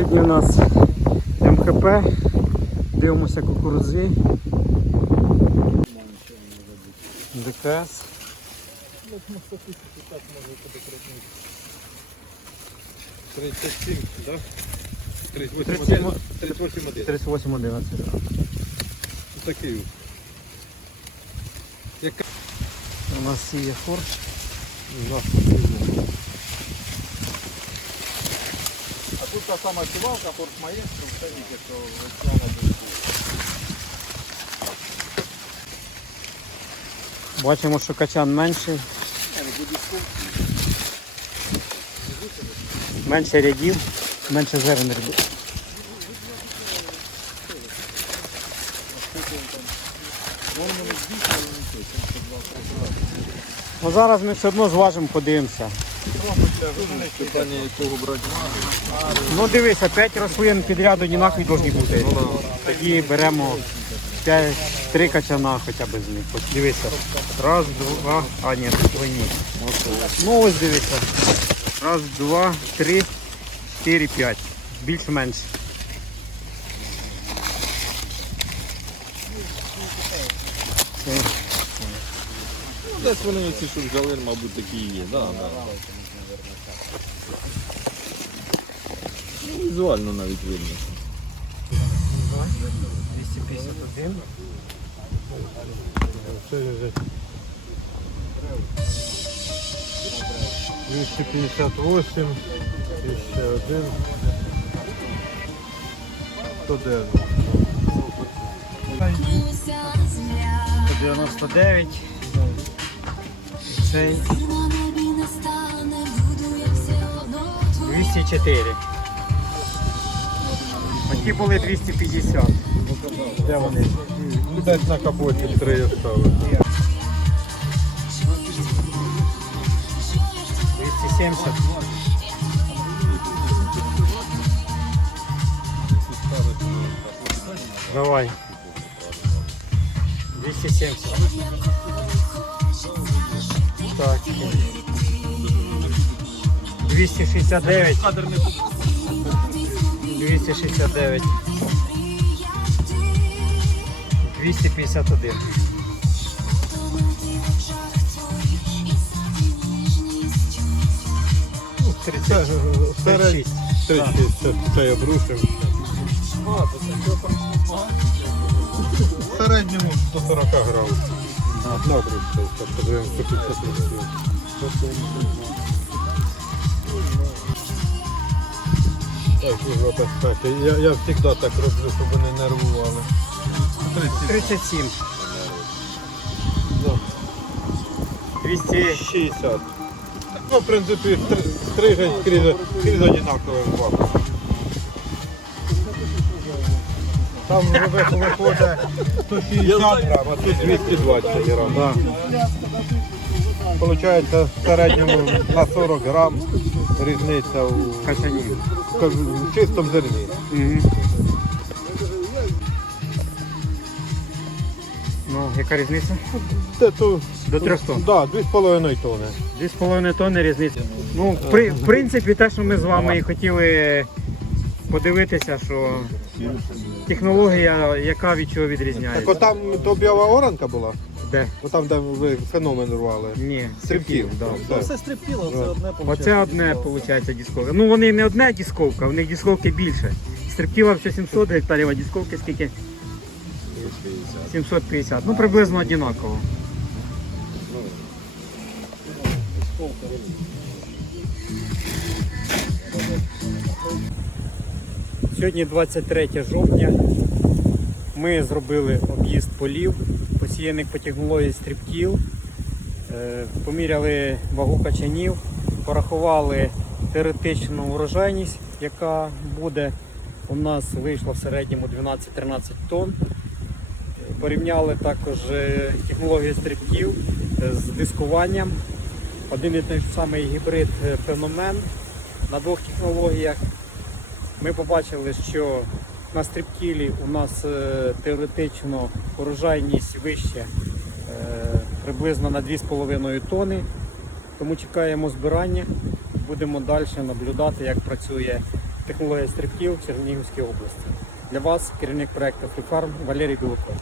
Сьогодні у нас МХП, дивимося кукурудзи. ДКС. Сім, да? 37, 38 один. 3811. Такий. У нас сіє форш. А тут та сама сівалка, форс маєстро, все тільки, що слава. Бачимо, що качан менший. Менше рядів, менше зерен рядів. Ну зараз ми все одно зважимо, подивимося. Ну дивися, 5 рослин підряд однакові повинні бути. Тоді беремо 5, 3 качана хоча б з них. Ось дивися. Раз, два, а ні, ні. Ну ось дивися. Раз, два, три, чотири, п'ять. Більш-менш. Ну, десь вони оці, що взяли, мабуть, такі є. Да, да. Ну, візуально навіть видно. 251. Двести пятьдесят восемь, тысяча один, сто дев'ять. 199. Цей 204. Оті були 250. Де вони? Десь на капоті три оставили. 270. Давай. 270. 269. 269. 251. Ну, Це серед 36. 36, це я брусив. В середньому до 40 градусів. Одна брусив, тобто вже 150 Так, служба безпеки. Я, я завжди так роблю, щоб вони нервували. 37. Да. 200. 60. Ну, в принципі, стр- стрижень скрізь, скрізь одинаковим вакуумом. Там вих- виходить 160 грам, а тут 220 грам. Да. Получається в середньому на 40 грам різниця у, Качанів. в чистому зерні. Угу. Ну, яка різниця? Де то До 300. Да, 2,5 тонни. 2,5 тонни різниця. Ну, в, при, в принципі, те, що ми з вами і хотіли подивитися, що технологія, яка від чого відрізняється? Так отам то біова оранка була, Де? отам, де ви феномен рвали. Ні, Стрибків. да. Так. Все стрибкіло, це одне Оце одне, виходить, дисковка. Ну, вони не одне дисковка, в них дисковки більше. Стрибкіла все 700 гектарів, а дисковки скільки? 750. Ну, приблизно однаково. Сьогодні 23 жовтня. Ми зробили об'їзд полів, посіяних по технології стрибків, Е, поміряли вагу качанів, порахували теоретичну урожайність, яка буде. У нас вийшло в середньому 12-13 тонн. Порівняли також е, технологію стрибків е, з дискуванням. Один і той самий гібрид феномен на двох технологіях. Ми побачили, що на стрибкілі у нас е, теоретично урожайність вища е, приблизно на 2,5 тони. Тому чекаємо збирання. Будемо далі наблюдати, як працює технологія стрибків в Чернігівській області. Для вас керівник проекту FreeFarm Валерій Білоков.